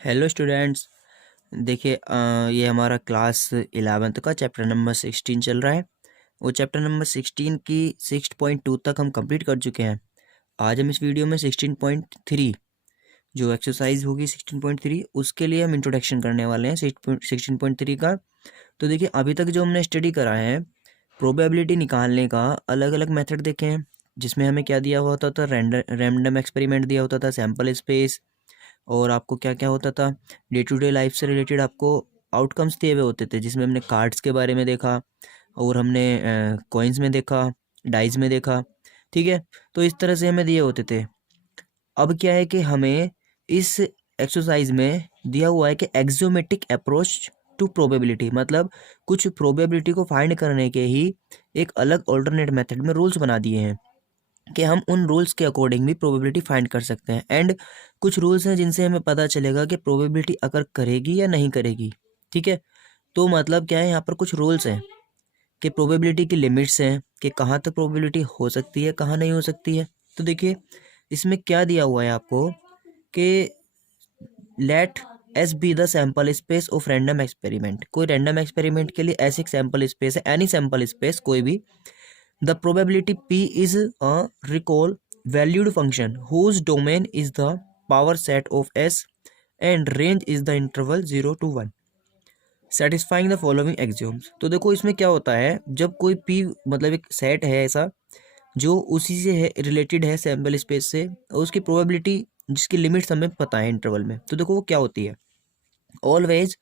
Hello students. देखिए ये हमारा क्लास 11th का चैप्टर नंबर 16 चल रहा है। वो चैप्टर नंबर 16 की 6.2 तक हम कंप्लीट कर चुके हैं। आज हम इस वीडियो में 16.3 जो एक्सरसाइज होगी 16.3 उसके लिए हम इंट्रोडक्शन करने वाले हैं 16.3 का। तो देखिए अभी तक जो हमने स्टडी करा है प्रोबेबिलिटी निकालने का अलग अलग मेथड देखे हैं, जिसमें हमें क्या दिया हुआ होता था, रैंडम एक्सपेरिमेंट दिया होता था, सैम्पल स्पेस, और आपको क्या क्या होता था डे टू डे लाइफ से रिलेटेड आपको आउटकम्स दिए हुए होते थे, जिसमें हमने कार्ड्स के बारे में देखा और हमने कॉइन्स में देखा, डाइज में देखा। ठीक है, तो इस तरह से हमें दिए होते थे। अब क्या है कि हमें इस एक्सरसाइज में दिया हुआ है कि एक्सोमेट्रिक अप्रोच टू प्रोबेबिलिटी, मतलब कुछ प्रोबेबिलिटी को फाइंड करने के ही एक अलग ऑल्टरनेट मेथड में रूल्स बना दिए हैं कि हम उन रूल्स के अकॉर्डिंग भी प्रोबेबिलिटी फाइंड कर सकते हैं। एंड कुछ रूल्स हैं जिनसे हमें पता चलेगा कि प्रोबेबिलिटी अगर करेगी या नहीं करेगी। ठीक है, तो मतलब क्या है, यहाँ पर कुछ रूल्स हैं कि प्रोबेबिलिटी की लिमिट्स हैं कि कहाँ तक प्रोबेबिलिटी हो सकती है, कहाँ नहीं हो सकती है। तो देखिए इसमें क्या दिया हुआ है आपको कि let S be the sample space of random experiment. कोई रैंडम एक्सपेरिमेंट के लिए ऐसी सैम्पल स्पेस है, एनी सैम्पल स्पेस कोई भी। The probability P is a recall valued function whose domain is the power set of S and range is the interval 0 to 1, satisfying the following axioms। तो देखो इसमें क्या होता है, जब कोई P मतलब एक सेट है ऐसा जो उसी से है, रिलेटेड है सैम्पल स्पेस से, और उसकी प्रोबेबिलिटी जिसकी लिमिट्स हमें पता है इंटरवल में, तो देखो वो क्या होती है। ऑलवेज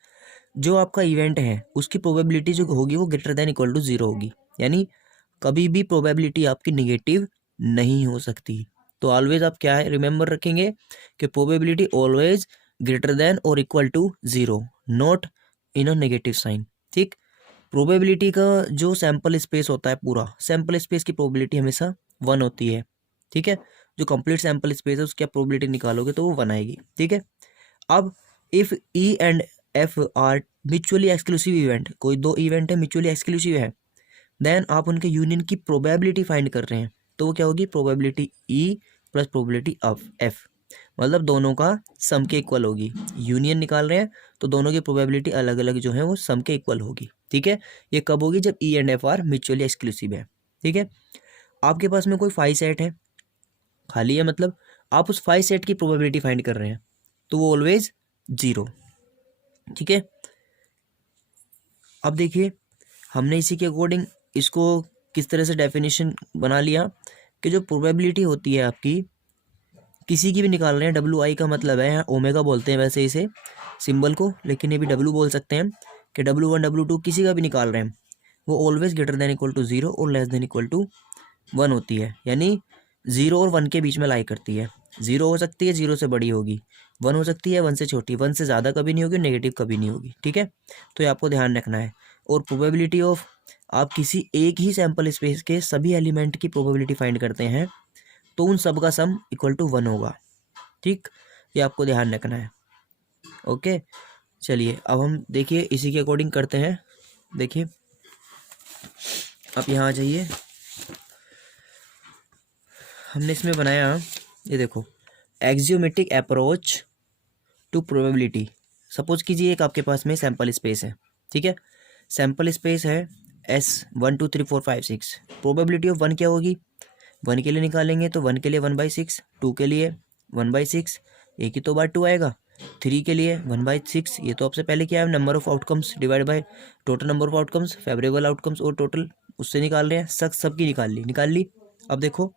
जो आपका इवेंट है उसकी प्रोबेबिलिटी जो होगी वो ग्रेटर देन इक्वल टू 0 होगी, यानी कभी भी प्रोबेबिलिटी आपकी निगेटिव नहीं हो सकती। तो ऑलवेज आप क्या है रिमेंबर रखेंगे कि प्रोबेबिलिटी ऑलवेज ग्रेटर देन और equal to 0, not in a negative sign. ठीक, प्रोबेबिलिटी का जो सैम्पल स्पेस होता है, पूरा सैम्पल स्पेस की प्रोबेबिलिटी हमेशा 1 होती है। ठीक है, जो कंप्लीट सैम्पल स्पेस है उसकी आप प्रोबेबिलिटी निकालोगे तो वो 1 आएगी। ठीक है, अब if E and F R mutually exclusive event, कोई दो इवेंट है म्यूचुअली एक्सक्लूसिव है, देन आप उनके यूनियन की प्रोबेबिलिटी फाइंड कर रहे हैं, तो वो क्या होगी, probability E plus probability of F, मतलब दोनों का सम के इक्वल होगी। यूनियन निकाल रहे हैं तो दोनों की प्रोबेबिलिटी अलग अलग जो है वो सम के इक्वल होगी। ठीक है, ये कब होगी, जब E and F R mutually exclusive है। ठीक है, आपके पास में कोई 5 सेट है, खाली है, मतलब आप उस 5 सेट की प्रोबेबिलिटी फाइंड कर रहे हैं, तो वो ऑलवेज 0। ठीक है, अब देखिए हमने इसी के अकॉर्डिंग इसको किस तरह से डेफिनेशन बना लिया कि जो प्रोबेबिलिटी होती है आपकी किसी की भी निकाल रहे हैं, डब्ल्यू आई का मतलब है, ओमेगा बोलते हैं वैसे इसे सिंबल को, लेकिन ये भी डब्ल्यू बोल सकते हैं, कि W1 W2 किसी का भी निकाल रहे हैं, वो always greater than equal to 0 और लेस देन इक्वल टू 1 होती है, यानी 0 और 1 के बीच में लाई करती है। 0 हो सकती है 0 से बड़ी होगी, 1 हो सकती है 1 से छोटी, 1 से ज़्यादा कभी नहीं होगी, नेगेटिव कभी नहीं होगी। ठीक है, तो ये आपको ध्यान रखना है। और प्रोबेबिलिटी ऑफ, आप किसी एक ही सैम्पल स्पेस के सभी एलिमेंट की प्रोबेबिलिटी फाइंड करते हैं तो उन सब का सम इक्वल टू 1 होगा। ठीक, ये आपको ध्यान रखना है। ओके, चलिए अब हम देखिए इसी के अकॉर्डिंग करते हैं। देखिए आप यहाँ आ जाइए, हमने इसमें बनाया, ये देखो, एक्जियोमेट्रिक अप्रोच टू प्रोबेबिलिटी। सपोज कीजिए एक आपके पास में सैम्पल स्पेस है। ठीक है, सैम्पल स्पेस है S 1 2 3 4 5 6, प्रोबेबिलिटी ऑफ 1 क्या होगी, 1 के लिए निकालेंगे तो 1 के लिए 1/6, 2 के लिए 1/6, एक ही तो बार 2 आएगा, 3 के लिए 1/6, ये तो आपसे पहले क्या है, number of outcomes divide by total number of outcomes, favourable outcomes और टोटल, उससे निकाल रहे हैं, सबकी निकाल ली। अब देखो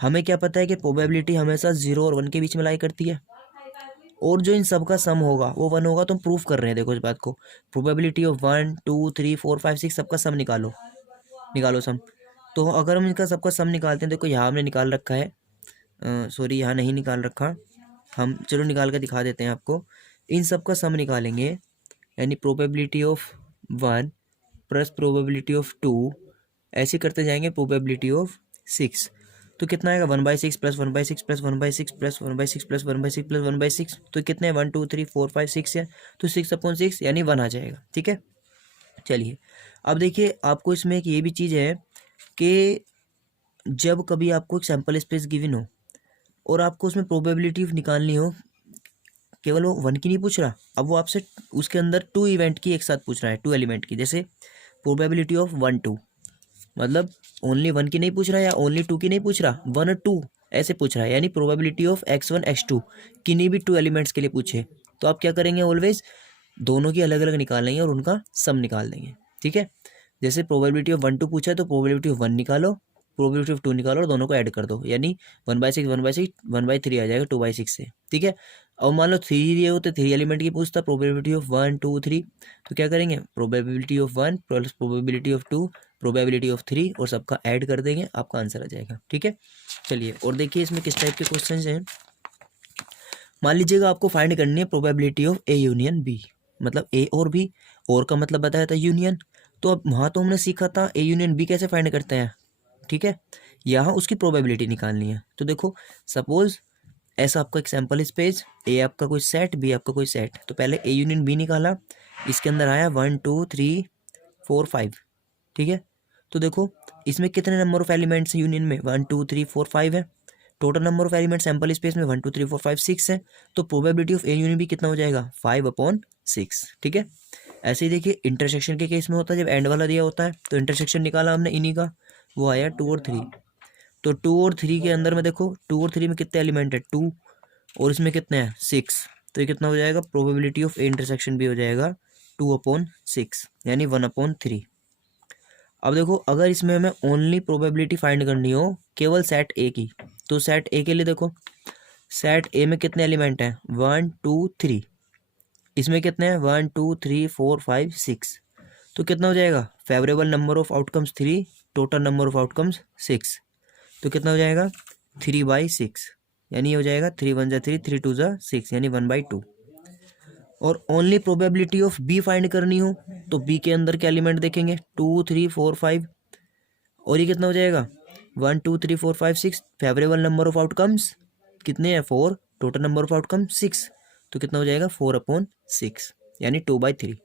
हमें क्या पता है कि प्रोबेबिलिटी हमेशा 0 और 1 के बीच में लाई करती है, और जो इन सब का सम होगा वो 1 होगा, तो हम प्रूफ कर रहे हैं। देखो इस बात को, प्रोबेबिलिटी ऑफ 1 2 3 4 5 6 सबका सम निकालो सम। तो अगर हम इनका सबका सम निकालते हैं, देखो यहाँ हमने निकाल रखा है, सॉरी यहाँ नहीं निकाल रखा, हम चलो निकाल कर दिखा देते हैं आपको। इन सब का सम निकालेंगे, यानी probability of 1 plus probability of 2, ऐसे करते जाएंगे प्रोबेबिलिटी ऑफ 6, तो कितना आएगा, 1/6 plus 1/6 plus 1/6 plus 1/6 plus 1/6 plus 1/6, तो कितने 1 2 3 4 5 6 है, तो 6/6 यानी 1 आ जाएगा। ठीक है, चलिए अब देखिए आपको इसमें एक ये भी चीज़ है कि जब कभी आपको एक सैम्पल स्पेस गिवन हो और आपको उसमें प्रोबेबिलिटी निकालनी हो केवल वो 1 की नहीं पूछ रहा, अब वो आपसे उसके अंदर 2 इवेंट की एक साथ पूछ रहा है, 2 एलिमेंट की। जैसे प्रोबेबिलिटी ऑफ 1 2, मतलब ओनली 1 की नहीं पूछ रहा या ओनली 2 की नहीं पूछ रहा, 1 और 2 ऐसे पूछ रहा है। यानी प्रोबेबिलिटी ऑफ x1 x2 किन्हीं भी 2 एलिमेंट्स के लिए पूछे तो आप क्या करेंगे, ऑलवेज दोनों की अलग अलग निकालेंगे और उनका सम निकाल देंगे। ठीक है, जैसे प्रोबेबिलिटी ऑफ 1 2 पूछा है तो प्रोबेबिलिटी ऑफ 1 निकालो, प्रोबेबिलिटी ऑफ 2 निकालो और दोनों को ऐड कर दो, यानी 1/6 1/6 1/3 आ जाएगा 2/6 से। ठीक है, और मान लो 3 दिए हो तो 3 एलिमेंट की पूछता, प्रोबेबिलिटी ऑफ 1 2 3, तो क्या करेंगे, probability of 1 plus probability of 2 probability of 3 और सबका ऐड कर देंगे, आपका आंसर आ जाएगा। ठीक है, चलिए और देखिए इसमें किस टाइप के क्वेश्चन हैं। मान लीजिएगा आपको फाइंड करनी है probability of A union B, मतलब ए और बी, और का मतलब बताया था यूनियन, तो अब वहाँ तो हमने सीखा था ए यूनियन बी कैसे फाइंड करते हैं। ठीक है, यहाँ उसकी प्रोबेबिलिटी निकालनी है। तो देखो सपोज ऐसा आपका एग्जाम्पल इस पेज, ए आपका कोई सेट, बी आपका कोई सेट, तो पहले ए यूनियन बी निकाला, इसके अंदर आया 1 2 3 4 5। ठीक है, तो देखो इसमें कितने नंबर ऑफ एलिमेंट्स हैं यूनियन में, 1 2 3 4 5 है। Total number of element sample space में 1 2 3 4 5 6 है, तो probability of A union B कितना हो जाएगा, 5/6। ठीक है, ऐसे ही देखिए इंटरसेक्शन के केस में होता है, जब एंड वाला दिया होता है तो इंटरसेक्शन निकाला हमने इन्हीं का, वो आया 2 और 3। तो 2 और 3 के अंदर में देखो 2 और 3 में कितने एलिमेंट है, 2, और इसमें कितने हैं 6, तो ये कितना हो जाएगा, प्रोबेबिलिटी ऑफ ए इंटरसेक्शन भी हो जाएगा 2/6, यानी 1/3। अब देखो अगर इसमें हमें ओनली प्रोबेबिलिटी फाइंड करनी हो केवल सेट ए की, तो सेट ए के लिए देखो सेट ए में कितने एलिमेंट हैं, 1 2 3, इसमें कितने हैं 1 2 3 4 5 6, तो कितना हो जाएगा, favourable number of outcomes 3, total number of outcomes 6, तो कितना हो जाएगा 3/6, यानी ये हो जाएगा 3 1 3 3 2 6, यानी 1/2। और only probability of B find करनी हो तो बी के अंदर के एलिमेंट देखेंगे 2 3 4 5, और ये कितना हो जाएगा 1 2 3 4 5 6, फेवरेबल नंबर ऑफ आउटकम्स कितने हैं 4, टोटल नंबर ऑफ आउटकम 6, तो कितना हो जाएगा 4/6, यानी 2/3।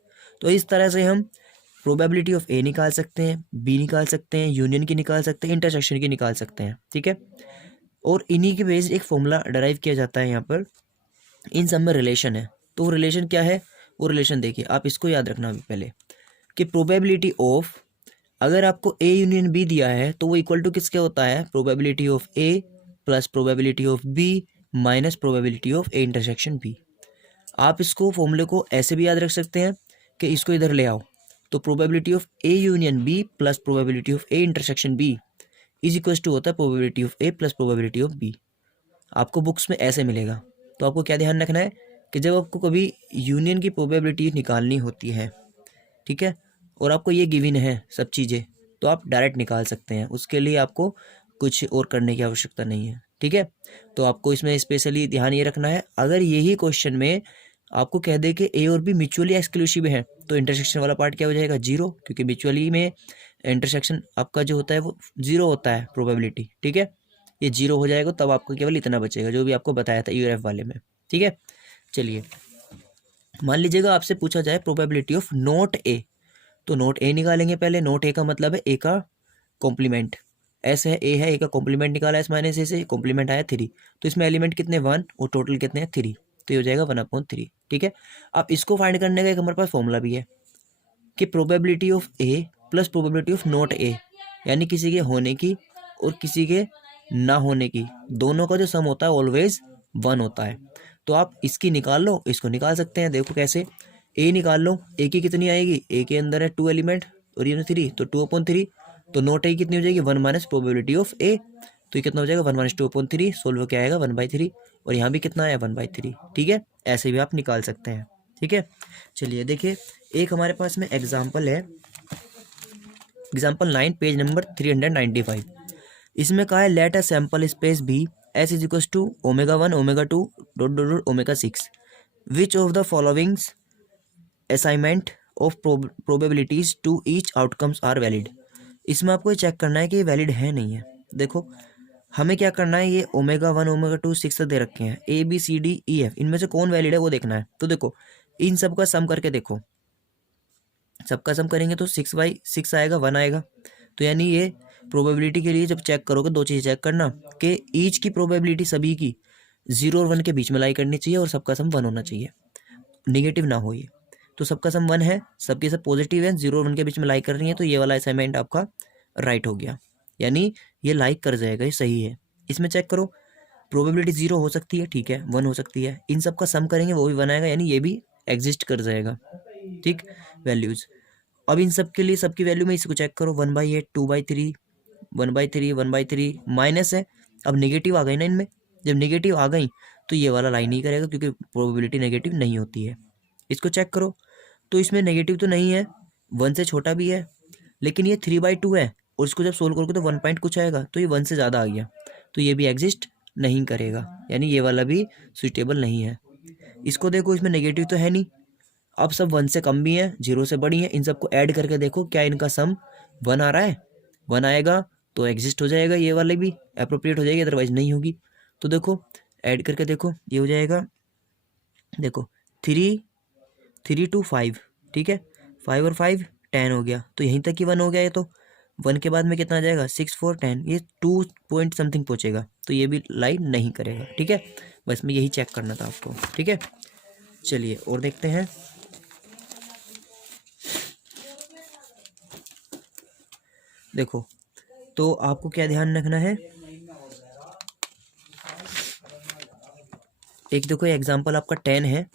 तो इस तरह से हम प्रोबेबिलिटी ऑफ ए निकाल सकते हैं, बी निकाल सकते हैं, यूनियन की निकाल सकते हैं, इंटरसेक्शन की निकाल सकते हैं। ठीक है, और इन्हीं के बेस्ड एक फॉर्मूला डराइव किया जाता है यहाँ पर, इन सब में रिलेशन है। तो वो रिलेशन क्या है, वो रिलेशन देखिए आप इसको याद रखना अभी पहले, कि प्रोबेबिलिटी ऑफ, अगर आपको ए यूनियन बी दिया है तो वो इक्वल टू किसके होता है, probability of A plus probability of B minus probability of A intersection B. आप इसको फॉर्मूले को ऐसे भी याद रख सकते हैं कि इसको इधर ले आओ, तो probability of A union B plus probability of A intersection B is equal to होता है probability of A plus probability of B. आपको बुक्स में ऐसे मिलेगा। तो आपको क्या ध्यान रखना है कि जब आपको कभी यूनियन की प्रोबेबिलिटी निकालनी होती है, ठीक है, और आपको ये गिवन है सब चीज़ें, तो आप डायरेक्ट निकाल सकते हैं, उसके लिए आपको कुछ और करने की आवश्यकता नहीं है। ठीक है, तो आपको इसमें स्पेशली ध्यान ये रखना है, अगर यही क्वेश्चन में आपको कह दे कि ए और बी म्यूचुअली एक्सक्लूसिव है तो इंटरसेक्शन वाला पार्ट क्या हो जाएगा, 0, क्योंकि म्यूचुअली में इंटरसेक्शन आपका जो होता है वो 0 होता है प्रोबेबिलिटी। ठीक है, ये 0 हो जाएगा तब आपको केवल इतना बचेगा जो भी आपको बताया था यूएफ वाले में। ठीक है, चलिए मान लीजिएगा आपसे पूछा जाए प्रोबेबिलिटी ऑफ नॉट ए, तो नोट ए निकालेंगे पहले। नोट ए का मतलब है ए का कॉम्प्लीमेंट, एस है ए है, ए का कॉम्प्लीमेंट निकाला एस माइनस ए से, कॉम्प्लीमेंट आया 3, तो इसमें एलिमेंट कितने 1 और टोटल कितने हैं 3, तो ये हो जाएगा 1/3। ठीक है, अब इसको फाइंड करने का एक हमारे पास फॉर्मूला भी है कि probability of A plus probability of not a, यानी किसी के होने की और किसी के ना होने की, दोनों का जो सम होता है ऑलवेज 1 होता है। तो आप इसकी निकाल लो, इसको निकाल सकते हैं। देखो कैसे, ए निकाल लो, ए की कितनी आएगी, ए के अंदर है 2 एलिमेंट और ये 3, तो 2/3, तो नॉट ए कितनी हो जाएगी 1 माइनस प्रोबेबिलिटी ऑफ ए, तो ये कितना हो जाएगा 1 माइनस 2/3, सोल्व क्या आएगा 1/3, और यहाँ भी कितना आया 1/3। ठीक है, ऐसे भी आप निकाल सकते हैं। ठीक है, चलिए देखिए एक हमारे पास में एग्जाम्पल है, एग्जाम्पल 9 पेज नंबर 395। इसमें कहा है let a sample space be S is equal to ω1 ω2 ω6, which of the followings assignment of probabilities to each outcomes are valid. इसमें आपको ये चेक करना है कि ये वैलिड है नहीं है। देखो हमें क्या करना है, ये ω1 ω2 6 दे रखे हैं, A B C D E F, इनमें से कौन वैलिड है वो देखना है। तो देखो इन सब का सम करके देखो, सबका सम करेंगे तो 6/6 आएगा, 1 आएगा। तो यानी ये प्रोबेबिलिटी के लिए जब चेक करोगे दो चीज़ चेक करना कि ईच की प्रोबेबिलिटी सभी की 0 और 1 के बीच में लाई करनी चाहिए और सबका सम 1 होना चाहिए, निगेटिव ना हो ये। तो सबका सम 1 है, सबके सब पॉजिटिव है, 0 और 1 के बीच में लाई कर रही है, तो ये वाला असाइनमेंट आपका राइट हो गया, यानी ये लाइक कर जाएगा, ये सही है। इसमें चेक करो, प्रोबेबिलिटी 0 हो सकती है, ठीक है, 1 हो सकती है, इन सब का सम करेंगे वो भी 1 आएगा, यानी ये भी एग्जिस्ट कर जाएगा, ठीक, वैल्यूज। अब इन सब के लिए सबकी वैल्यू में इसको चेक करो, 1/8, 2/3, 1/3, 1/3, माइनस है। अब नेगेटिव आ गई ना इनमें, जब नेगेटिव आ गई तो ये वाला लाइन नहीं करेगा, क्योंकि प्रोबेबिलिटी नेगेटिव नहीं होती है। इसको चेक करो, तो इसमें नेगेटिव तो नहीं है, 1 से छोटा भी है, लेकिन ये 3/2 है, और इसको जब सोल्व करोगे तो 1 पॉइंट कुछ आएगा, तो ये 1 से ज़्यादा आ गया, तो ये भी एग्जिस्ट नहीं करेगा, यानी ये वाला भी सुइटेबल नहीं है। इसको देखो, इसमें नेगेटिव तो है नहीं, अब सब 1 से कम भी हैं, 0 से बड़ी हैं, इन सबको ऐड करके देखो क्या इनका सम 1 आ रहा है, 1 आएगा तो एग्जिस्ट हो जाएगा, ये वाले भी अप्रोप्रिएट हो जाएगी, अदरवाइज नहीं होगी। तो देखो ऐड करके देखो, ये हो जाएगा, देखो 3 to 5, ठीक है, 5 और 5 10 हो गया, तो यहीं तक ही 1 हो गया, ये तो 1 के बाद में कितना आ जाएगा, 6, 4, 10, ये 2 पॉइंट समथिंग पहुँचेगा, तो ये भी लाइन नहीं करेगा, ठीक है। बस में यही चेक करना था आपको, ठीक है। चलिए और देखते हैं, देखो तो आपको क्या ध्यान रखना है, एक देखो एग्जाम्पल आपका 10 है,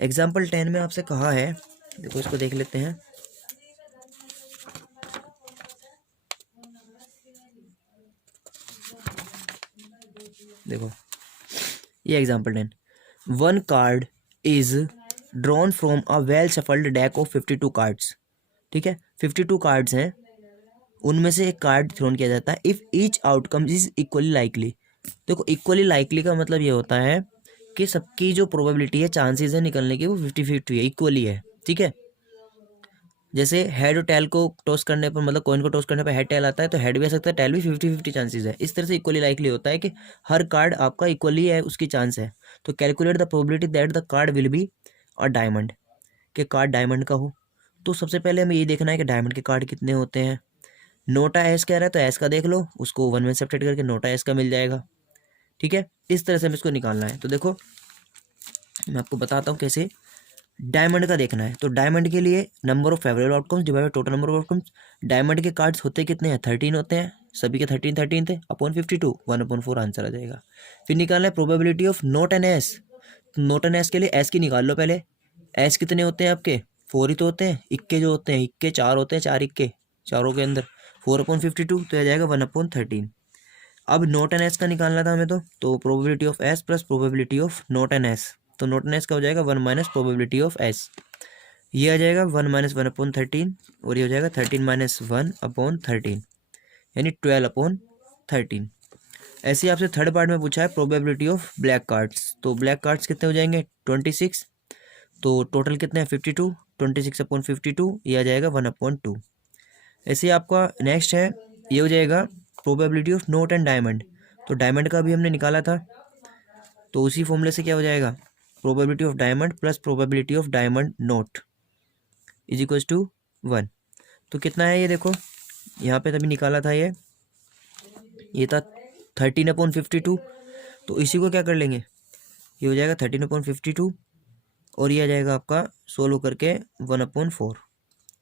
एग्जाम्पल 10 में आपसे कहा है, देखो इसको देख लेते हैं, देखो ये example 10, 1 card is drawn from a well shuffled deck of 52 cards, ठीक है, 52 कार्ड्स हैं, उनमें से एक कार्ड थ्रोन किया जाता है, if each outcome is equally likely. देखो इक्वली लाइकली का मतलब ये होता है कि सबकी जो प्रोबेबिलिटी है, चांसेस है निकलने की, वो 50-50 है, इक्वली है, ठीक है। जैसे हेड और टेल को टॉस करने पर, मतलब कॉइन को टॉस करने पर हेड टेल आता है, तो हेड भी आ सकता है, टेल भी, 50-50 चांसेस है। इस तरह से इक्वली लाइकली होता है कि हर कार्ड आपका इक्वली है, उसकी चांस है। तो calculate the probability that the card will be a diamond, के कार्ड डायमंड का हो। तो सबसे पहले हमें ये देखना है कि डायमंड के कार्ड कितने होते हैं। नोटा एस कह रहा है, तो एस का देख लो, उसको 1 में सब्ट्रैक्ट करके नोटा एस का मिल जाएगा, ठीक है। इस तरह से हमें इसको निकालना है। तो देखो मैं आपको बताता हूँ कैसे डायमंड का देखना है। तो डायमंड के लिए number of favourable outcomes divide by total number of outcomes. Diamond के कार्ड्स होते कितने हैं, 13 होते हैं, सभी के 13 थे, अपॉन 52, 1/4 आंसर आ जाएगा। फिर निकालना है probability of note and S. Note and S के लिए एस की निकाल लो पहले, एस कितने होते हैं आपके, 4 ही तो होते हैं, इक्के जो होते हैं, इक्के 4 होते हैं, 4 इक्के, चारों के अंदर 4/52, तो आ जाएगा 1/13। अब नोट एन एस का निकालना था हमें, तो probability of S plus probability of not in S, तो नोट एन एस का हो जाएगा 1 माइनस प्रोबेबिलिटी ऑफ एस, ये आ जाएगा 1 माइनस 1/13, और ये हो जाएगा 13 माइनस 1/13, यानी 12/13। ऐसे ही आपसे थर्ड पार्ट में पूछा है प्रोबेबिलिटी ऑफ ब्लैक कार्ड्स, तो ब्लैक कार्ड्स कितने हो जाएंगे 26, तो टोटल कितने हैं 52, 26/52, ये आ जाएगा 1/2। ऐसे ही आपका नेक्स्ट है, ये हो जाएगा probability of note and diamond. तो डायमंड का भी हमने निकाला था, तो उसी फॉर्मूले से क्या हो जाएगा, probability of diamond plus probability of diamond not is equal to 1। तो कितना है ये देखो, यहाँ पे तभी निकाला था, ये था 13/52, तो इसी को क्या कर लेंगे, ये हो जाएगा 13/52, और ये आ जाएगा आपका सोल्व करके 1/4,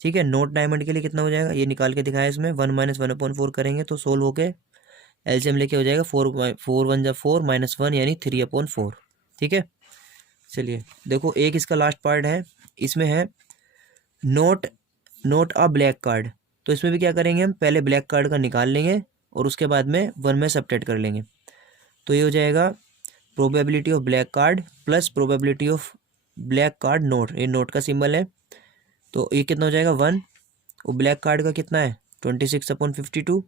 ठीक है। नोट डायमंड के लिए कितना हो जाएगा, ये निकाल के दिखाया इसमें, 1 माइनस 1/4 करेंगे तो सोल्व होके एलसीएम लेके हो जाएगा 4 1 जा 4 माइनस 1 यानी 3/4, ठीक है। चलिए देखो एक इसका लास्ट पार्ट है, इसमें है नोट अ ब्लैक कार्ड। तो इसमें भी क्या करेंगे, हम पहले ब्लैक कार्ड का निकाल लेंगे और उसके बाद में 1 में सब्ट्रैक्ट कर लेंगे। तो ये हो जाएगा probability of black card plus probability of black card note, ये नोट का सिंबल है, तो ये कितना हो जाएगा 1, और ब्लैक कार्ड का कितना है 26/52,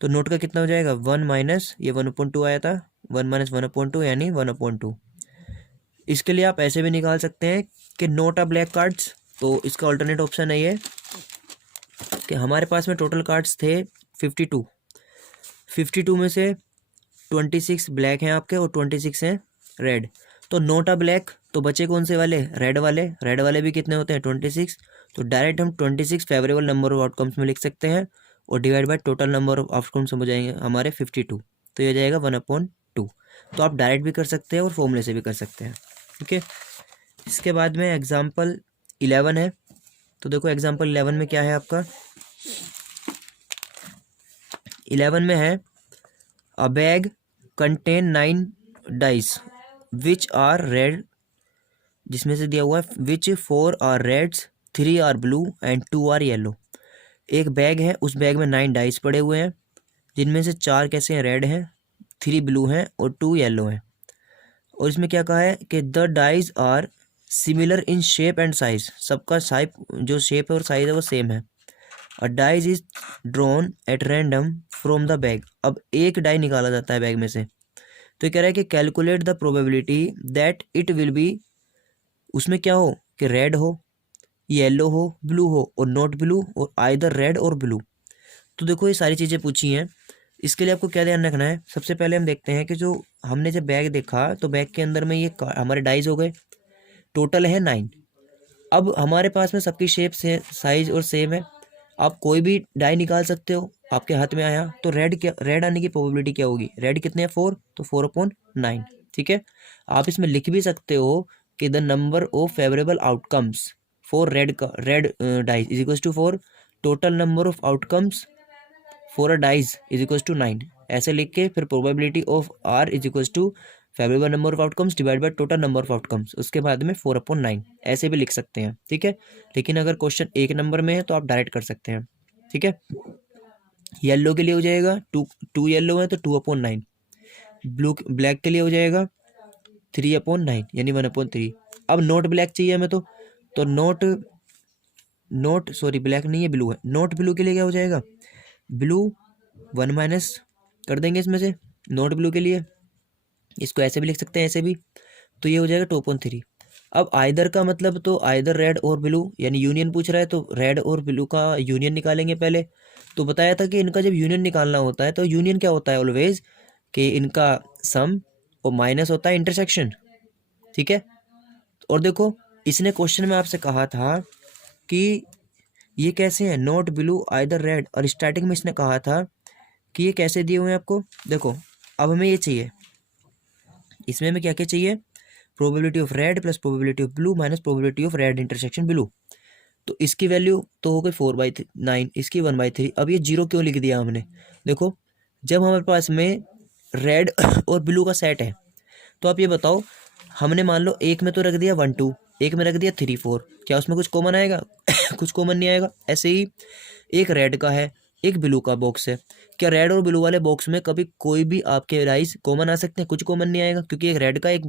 तो नोट का कितना हो जाएगा 1 माइनस ये 1/2 आया था, 1 माइनस 1/2 यानी 1/2। इसके लिए आप ऐसे भी निकाल सकते हैं कि नोट आ ब्लैक कार्ड्स, तो इसका ऑल्टरनेट ऑप्शन है ये कि हमारे पास में टोटल कार्ड्स थे 52 में से 26 ब्लैक हैं आपके और 26 हैं रेड, तो नोट आ ब्लैक, तो बचे कौन से वाले, रेड वाले भी कितने होते हैं 26, तो डायरेक्ट हम 26 फेवरेबल नंबर ऑफ आउटकम्स में लिख सकते हैं, और divide by total number of outcomes हो जाएंगे हमारे 52, तो ये जाएगा 1/2। तो आप डायरेक्ट भी कर सकते हैं और फॉर्मूले से भी कर सकते हैं। ठीक है, इसके बाद में एग्जाम्पल 11 है। तो देखो एग्जाम्पल 11 में क्या है आपका, 11 में है a bag contain 9 dice which are red, जिसमें से दिया हुआ है which 4 are reds 3 are blue and 2 are yellow. एक बैग है, उस बैग में 9 डाइस पड़े हुए हैं, जिनमें से 4 कैसे हैं, रेड हैं, 3 ब्लू हैं और 2 येलो हैं। और इसमें क्या कहा है कि the dice are similar in shape and size, सबका साइज जो शेप है और साइज है वो सेम है। A dice is drawn at random from the bag, अब एक डाई निकाला जाता है बैग में से। तो ये कह रहा है कि calculate the probability that it will be, उसमें क्या हो कि रेड हो, येलो हो, ब्लू हो और नॉट ब्लू और आइदर रेड और ब्लू। तो देखो ये सारी चीज़ें पूछी हैं, इसके लिए आपको क्या ध्यान रखना है। सबसे पहले हम देखते हैं कि जो हमने जब बैग देखा तो बैग के अंदर में ये हमारे डाइज हो गए, टोटल है 9। अब हमारे पास में सबकी शेप से साइज और सेम है, आप कोई भी डाई निकाल सकते हो। आपके हाथ में आया तो रेड, क्या रेड आने की प्रोबेबिलिटी क्या होगी, रेड कितने हैं 4, तो 4/9। ठीक है, आप इसमें लिख भी सकते हो कि the number of favourable outcomes for red का red dice is equal to 4, total number of outcomes for a dice is equal to 9। ऐसे लिख के फिर probability of R is equal to favourable number of outcomes divide by total number of outcomes, उसके बाद में 4/9 ऐसे भी लिख सकते हैं। ठीक है, लेकिन अगर क्वेश्चन एक नंबर में है तो आप डायरेक्ट कर सकते हैं। ठीक है, येलो के लिए हो जाएगा 2 येलो है तो 2/9, ब्लू ब्लैक के लिए हो जाएगा 3/9 यानी 1/3। अब नोट ब्लैक चाहिए हमें तो नोट नोट सॉरी ब्लैक नहीं है, ब्लू है, नोट ब्लू के लिए क्या हो जाएगा, ब्लू 1 माइनस कर देंगे इसमें से नोट ब्लू के लिए, इसको ऐसे भी लिख सकते हैं ऐसे भी, तो ये हो जाएगा 2/3। अब आइदर का मतलब तो आइदर रेड और ब्लू यानी यूनियन पूछ रहा है, तो रेड और ब्लू का यूनियन निकालेंगे पहले। तो बताया था कि इनका जब यूनियन निकालना होता है तो यूनियन क्या होता है ऑलवेज कि इनका सम और माइनस होता है इंटरसेक्शन। ठीक है, और देखो इसने क्वेश्चन में आपसे कहा था कि ये कैसे है नॉट ब्लू आइदर रेड, और स्टार्टिंग में इसने कहा था कि ये कैसे दिए हुए हैं आपको। देखो अब हमें ये चाहिए, इसमें हमें क्या क्या चाहिए, probability of red plus probability of blue minus probability of red intersection blue. तो इसकी वैल्यू तो हो गई 4/9, इसकी 1/3। अब ये 0 क्यों लिख दिया हमने, देखो जब हमारे पास में रेड और ब्लू का सेट है तो आप ये बताओ, हमने मान लो एक में तो रख दिया 1 2, एक में रख दिया 3 4, क्या उसमें कुछ कॉमन आएगा कुछ कॉमन नहीं आएगा। ऐसे ही एक रेड का है, एक ब्लू का बॉक्स है, क्या रेड और ब्लू वाले बॉक्स में कभी कोई भी आपके राइज कॉमन आ सकते हैं, कुछ कॉमन नहीं आएगा, क्योंकि एक रेड का एक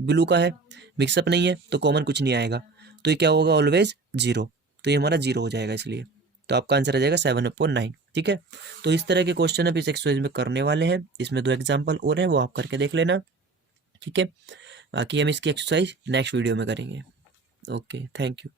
ब्लू का है, मिक्सअप नहीं है तो कॉमन कुछ नहीं आएगा। तो ये क्या होगा ऑलवेज 0, तो ये हमारा 0 हो जाएगा इसलिए। तो आपका आंसर आ जाएगा 7/9। ठीक है, तो इस तरह के क्वेश्चन अब इस एक्सरसाइज में करने वाले हैं, इसमें 2 एग्जाम्पल और हैं वो आप करके देख लेना। ठीक है, बाकी हम इसकी एक्सरसाइज नेक्स्ट वीडियो में करेंगे। Okay, thank you.